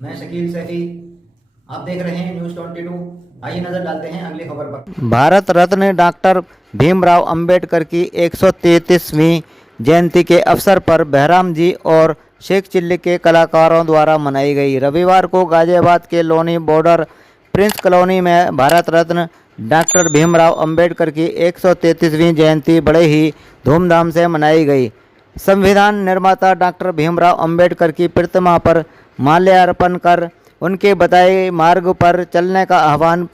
मैं शकील सैफी। आप देख रहे हैं न्यूज़ 22। आइए नजर डालते हैं अगली खबर पर। भारत रत्न डॉक्टर भीमराव अंबेडकर की 133वीं जयंती के अवसर पर बहराम जी और शेख चिल्ली के कलाकारों द्वारा मनाई गई। रविवार को गाजियाबाद के लोनी बॉर्डर प्रिंस कॉलोनी में भारत रत्न डॉक्टर भीमराव अंबेडकर की 133वीं जयंती बड़े ही धूमधाम से मनाई गई। संविधान निर्माता डॉक्टर भीमराव अंबेडकर की प्रतिमा पर माल्यार्पण कर उनके बताए मार्ग पर चलने का आह्वान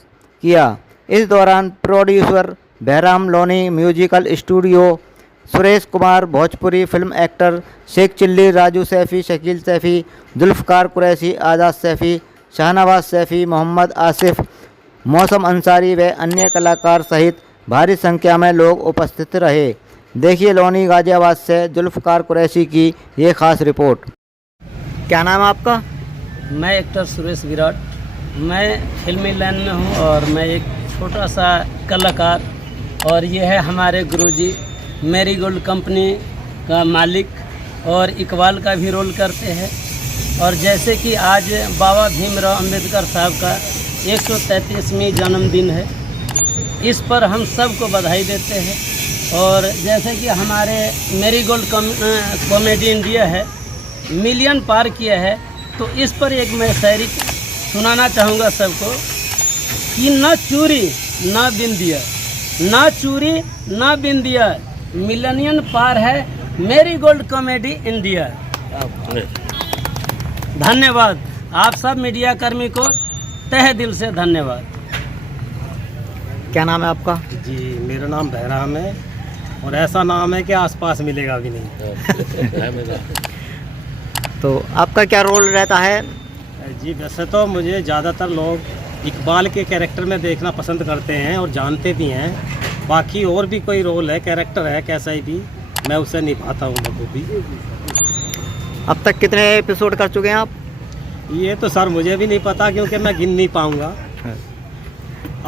किया। इस दौरान producer Bahram Loni musical studio, Suresh Kumar, Bhojpuri film actor Shaikh Chilli, Raju Saifi, Shakeel Saifi, Zulfiqar Qureshi, Azad Saifi, Shahnawaz Saifi, Mohammad Asif, Mausam Ansari व अन्य कलाकार सहित भारी संख्या में लोग उपस्थित रहे। देखिए लोनी गाजियाबाद से जुल्फ़कार कुरैशी की ये खास रिपोर्ट। क्या नाम है आपका? मैं एक्टर सुरेश विराट। मैं फिल्मी लाइन में हूँ और मैं एक छोटा सा कलाकार, और ये है हमारे गुरुजी मेरी गोल्ड कंपनी का मालिक, और इकबाल का भी रोल करते हैं। और जैसे कि आज बाबा भीमराव अंबेडकर साहब का 133वीं जन्मदिन है, इस पर हम सबको बधाई देते हैं। और जैसे कि हमारे मेरी गोल्ड कॉमेडी इंडिया है, मिलियन पार किया है, तो इस पर एक मैं शायरी सुनाना चाहूँगा सबको कि न चूरी न बिंदिया, न चूरी न बिंदिया, मिलियन पार है मेरी गोल्ड कॉमेडी इंडिया। धन्यवाद आप सब मीडिया कर्मी को तहे दिल से धन्यवाद। क्या नाम है आपका? जी मेरा नाम बहराम है, और ऐसा नाम है कि आसपास मिलेगा भी नहीं। तो आपका क्या रोल रहता है? जी वैसे तो मुझे ज़्यादातर लोग इकबाल के कैरेक्टर में देखना पसंद करते हैं और जानते भी हैं। बाकी और भी कोई रोल है, कैरेक्टर है, कैसा ही भी मैं उसे निभाता हूँ बखूबी। अब तक कितने एपिसोड कर चुके हैं आप? ये तो सर मुझे भी नहीं पता, क्योंकि मैं गिन नहीं पाऊँगा।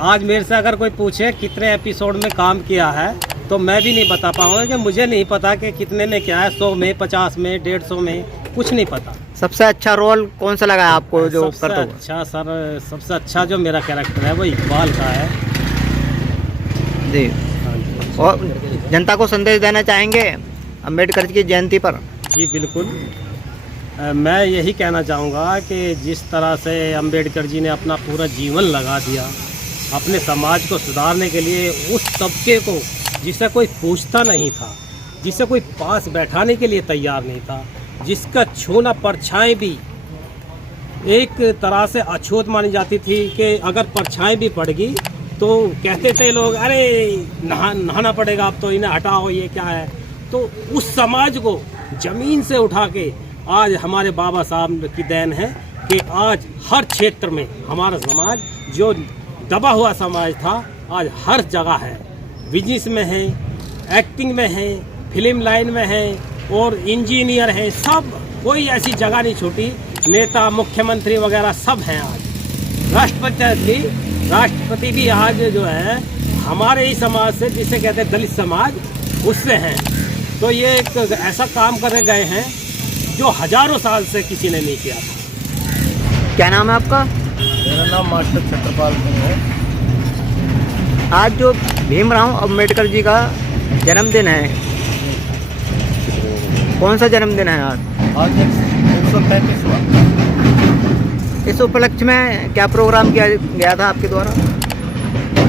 आज मेरे से अगर कोई पूछे कितने एपिसोड में काम किया है तो मैं भी नहीं बता पाऊँगा, कि मुझे नहीं पता कि कितने ने क्या है, 100 में, 50 में, 150 में, कुछ नहीं पता। सबसे अच्छा रोल कौन सा लगा है आपको जो सबसे करते हो? अच्छा सर, सबसे अच्छा जो मेरा कैरेक्टर है वो इकबाल का है जी। और जनता को संदेश देना चाहेंगे अंबेडकर की जयंती पर? जी बिल्कुल। मैं यही कहना चाहूँगा कि जिस तरह से अंबेडकर जी ने अपना पूरा जीवन लगा दिया अपने समाज को सुधारने के लिए, उस तबके को जिसे कोई पूछता नहीं था, जिसे कोई पास बैठाने के लिए तैयार नहीं था, जिसका छूना परछाई भी एक तरह से अछूत मानी जाती थी, कि अगर परछाई भी पड़ गई तो कहते थे लोग, अरे नहाना पड़ेगा, अब तो इन्हें हटाओ, ये क्या है। तो उस समाज को ज़मीन से उठा के आज हमारे बाबा साहब की देन है कि आज हर क्षेत्र में हमारा समाज, जो दबा हुआ समाज था, आज हर जगह है। बिजनेस में है, एक्टिंग में है, फिल्म लाइन में है, और इंजीनियर है, सब, कोई ऐसी जगह नहीं छूटी। नेता, मुख्यमंत्री वगैरह सब हैं आज। राष्ट्रपति भी आज जो है हमारे ही समाज से, जिसे कहते हैं दलित समाज, उससे हैं। तो ये एक ऐसा काम करने गए हैं जो हजारों साल से किसी ने नहीं किया था। क्या नाम है आपका? मेरा नाम मास्टर छत्रपाल सिंह है। आज जो भीमराव अंबेडकर जी का जन्मदिन है, कौन सा जन्मदिन है आज? आज 135वां। इस उपलक्ष्य में क्या प्रोग्राम किया गया था आपके द्वारा?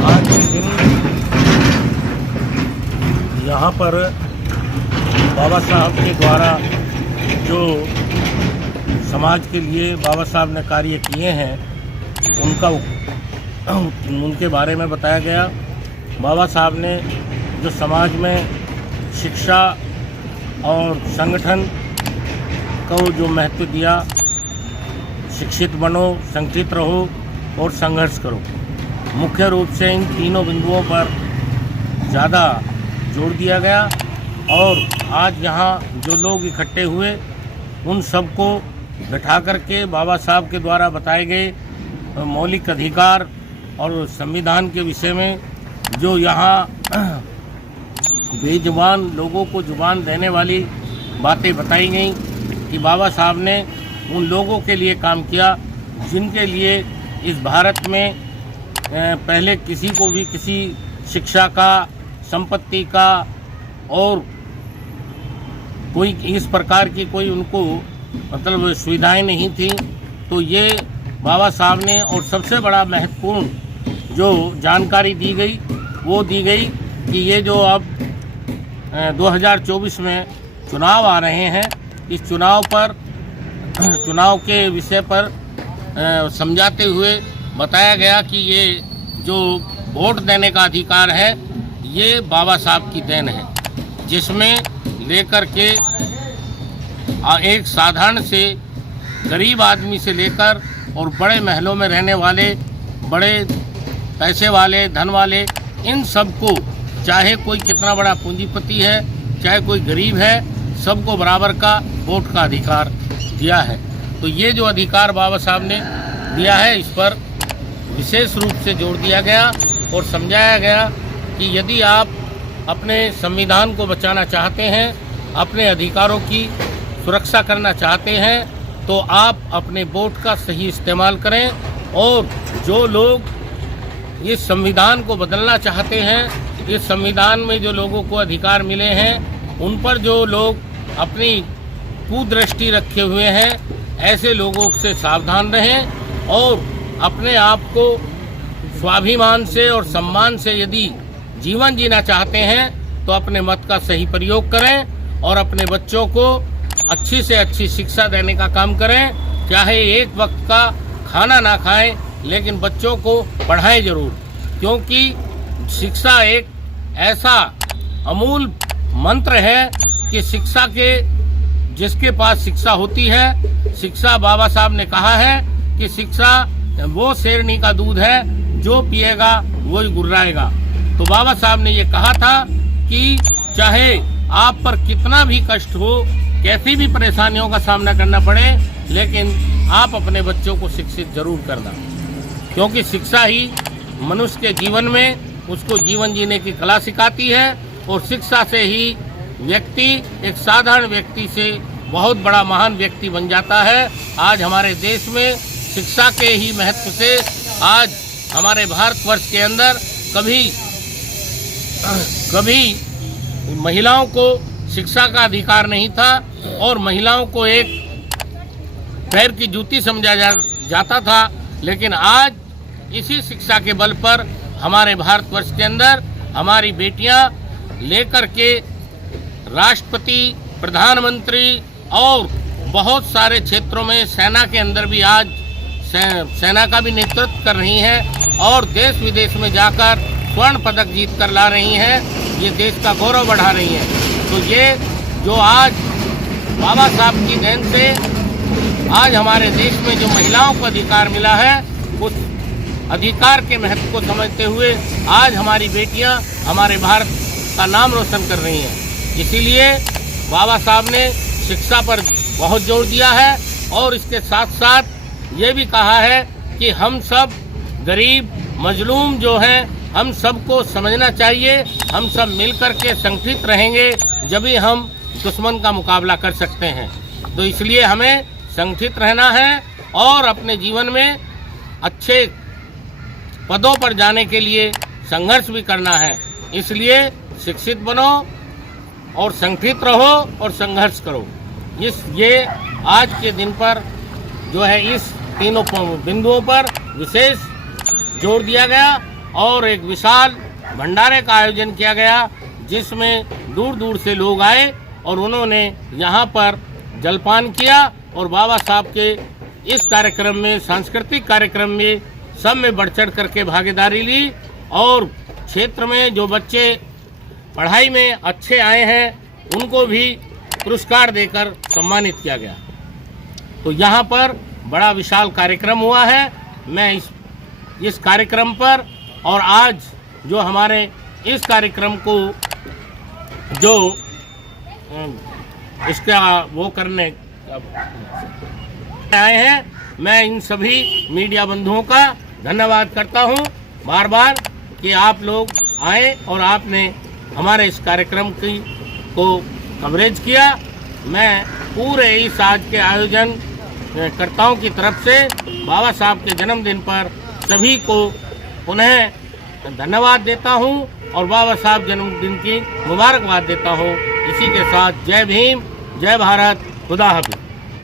आज के दिन यहाँ पर बाबा साहब के द्वारा जो समाज के लिए बाबा साहब ने कार्य किए हैं उनके बारे में बताया गया। बाबा साहब ने जो समाज में शिक्षा और संगठन को जो महत्व दिया, शिक्षित बनो, संगठित रहो और संघर्ष करो, मुख्य रूप से इन तीनों बिंदुओं पर ज़्यादा जोर दिया गया। और आज यहाँ जो लोग इकट्ठे हुए उन सबको बैठा करके बाबा साहब के द्वारा बताए गए मौलिक अधिकार और संविधान के विषय में जो यहाँ बेजुबान लोगों को जुबान देने वाली बातें बताई गई, कि बाबा साहब ने उन लोगों के लिए काम किया जिनके लिए इस भारत में पहले किसी को भी किसी शिक्षा का, संपत्ति का और कोई इस प्रकार की कोई उनको मतलब सुविधाएं नहीं थी। तो ये बाबा साहब ने, और सबसे बड़ा महत्वपूर्ण जो जानकारी दी गई वो दी गई कि ये जो अब 2024 में चुनाव आ रहे हैं, इस चुनाव के विषय पर समझाते हुए बताया गया कि ये जो वोट देने का अधिकार है ये बाबा साहब की देन है, जिसमें लेकर के एक साधारण से गरीब आदमी से लेकर और बड़े महलों में रहने वाले, बड़े पैसे वाले, धन वाले, इन सबको, चाहे कोई कितना बड़ा पूंजीपति है, चाहे कोई गरीब है, सबको बराबर का वोट का अधिकार दिया है। तो ये जो अधिकार बाबा साहब ने दिया है, इस पर विशेष रूप से जोर दिया गया और समझाया गया कि यदि आप अपने संविधान को बचाना चाहते हैं, अपने अधिकारों की सुरक्षा करना चाहते हैं, तो आप अपने वोट का सही इस्तेमाल करें। और जो लोग इस संविधान को बदलना चाहते हैं, इस संविधान में जो लोगों को अधिकार मिले हैं, उन पर जो लोग अपनी कुदृष्टि रखे हुए हैं, ऐसे लोगों से सावधान रहें और अपने आप को स्वाभिमान से और सम्मान से यदि जीवन जीना चाहते हैं तो अपने मत का सही प्रयोग करें और अपने बच्चों को अच्छी से अच्छी शिक्षा देने का काम करें। चाहे एक वक्त का खाना ना खाएं, लेकिन बच्चों को पढ़ाएं जरूर, क्योंकि शिक्षा एक ऐसा अमूल मंत्र है कि शिक्षा के, जिसके पास शिक्षा होती है, शिक्षा बाबा साहब ने कहा है कि शिक्षा वो शेरनी का दूध है, जो पिएगा वही गुर्राएगा। तो बाबा साहब ने ये कहा था कि चाहे आप पर कितना भी कष्ट हो, कैसी भी परेशानियों का सामना करना पड़े, लेकिन आप अपने बच्चों को शिक्षित जरूर करना, क्योंकि शिक्षा ही मनुष्य के जीवन में उसको जीवन जीने की कला सिखाती है और शिक्षा से ही व्यक्ति एक साधारण व्यक्ति से बहुत बड़ा महान व्यक्ति बन जाता है। आज हमारे देश में शिक्षा के ही महत्व से आज हमारे भारतवर्ष के अंदर कभी महिलाओं को शिक्षा का अधिकार नहीं था और महिलाओं को एक पैर की जूती समझा जाता था, लेकिन आज इसी शिक्षा के बल पर हमारे भारतवर्ष के अंदर हमारी बेटियां लेकर के राष्ट्रपति, प्रधानमंत्री और बहुत सारे क्षेत्रों में सेना के अंदर भी आज सेना का भी नेतृत्व कर रही हैं और देश विदेश में जाकर स्वर्ण पदक जीत कर ला रही हैं। ये देश का गौरव बढ़ा रही हैं। तो ये जो आज बाबा साहब की देन से आज हमारे देश में जो महिलाओं को अधिकार मिला है, उस अधिकार के महत्व को समझते हुए आज हमारी बेटियां हमारे भारत का नाम रोशन कर रही हैं। इसीलिए बाबा साहब ने शिक्षा पर बहुत जोर दिया है और इसके साथ साथ ये भी कहा है कि हम सब गरीब मजलूम जो हैं, हम सबको समझना चाहिए। हम सब मिलकर के संगठित रहेंगे, जब ही हम दुश्मन का मुकाबला कर सकते हैं। तो इसलिए हमें संगठित रहना है और अपने जीवन में अच्छे पदों पर जाने के लिए संघर्ष भी करना है। इसलिए शिक्षित बनो और संगठित रहो और संघर्ष करो। ये आज के दिन पर जो है इस तीनों बिंदुओं पर विशेष जोर दिया गया और एक विशाल भंडारे का आयोजन किया गया, जिसमें दूर दूर से लोग आए और उन्होंने यहाँ पर जलपान किया और बाबा साहब के इस कार्यक्रम में, सांस्कृतिक कार्यक्रम में सब में बढ़ चढ़ करके भागीदारी ली और क्षेत्र में जो बच्चे पढ़ाई में अच्छे आए हैं उनको भी पुरस्कार देकर सम्मानित किया गया। तो यहाँ पर बड़ा विशाल कार्यक्रम हुआ है। मैं इस कार्यक्रम पर और आज जो हमारे इस कार्यक्रम को जो इसका वो करने आए हैं, मैं इन सभी मीडिया बंधुओं का धन्यवाद करता हूं बार बार कि आप लोग आए और आपने हमारे इस कार्यक्रम को कवरेज किया। मैं पूरे इस आज के आयोजन कर्ताओं की तरफ से बाबा साहब के जन्मदिन पर सभी को पुनः धन्यवाद देता हूं और बाबा साहब जन्मदिन की मुबारकबाद देता हूं। इसी के साथ जय भीम, जय भारत, खुदा हाफिज।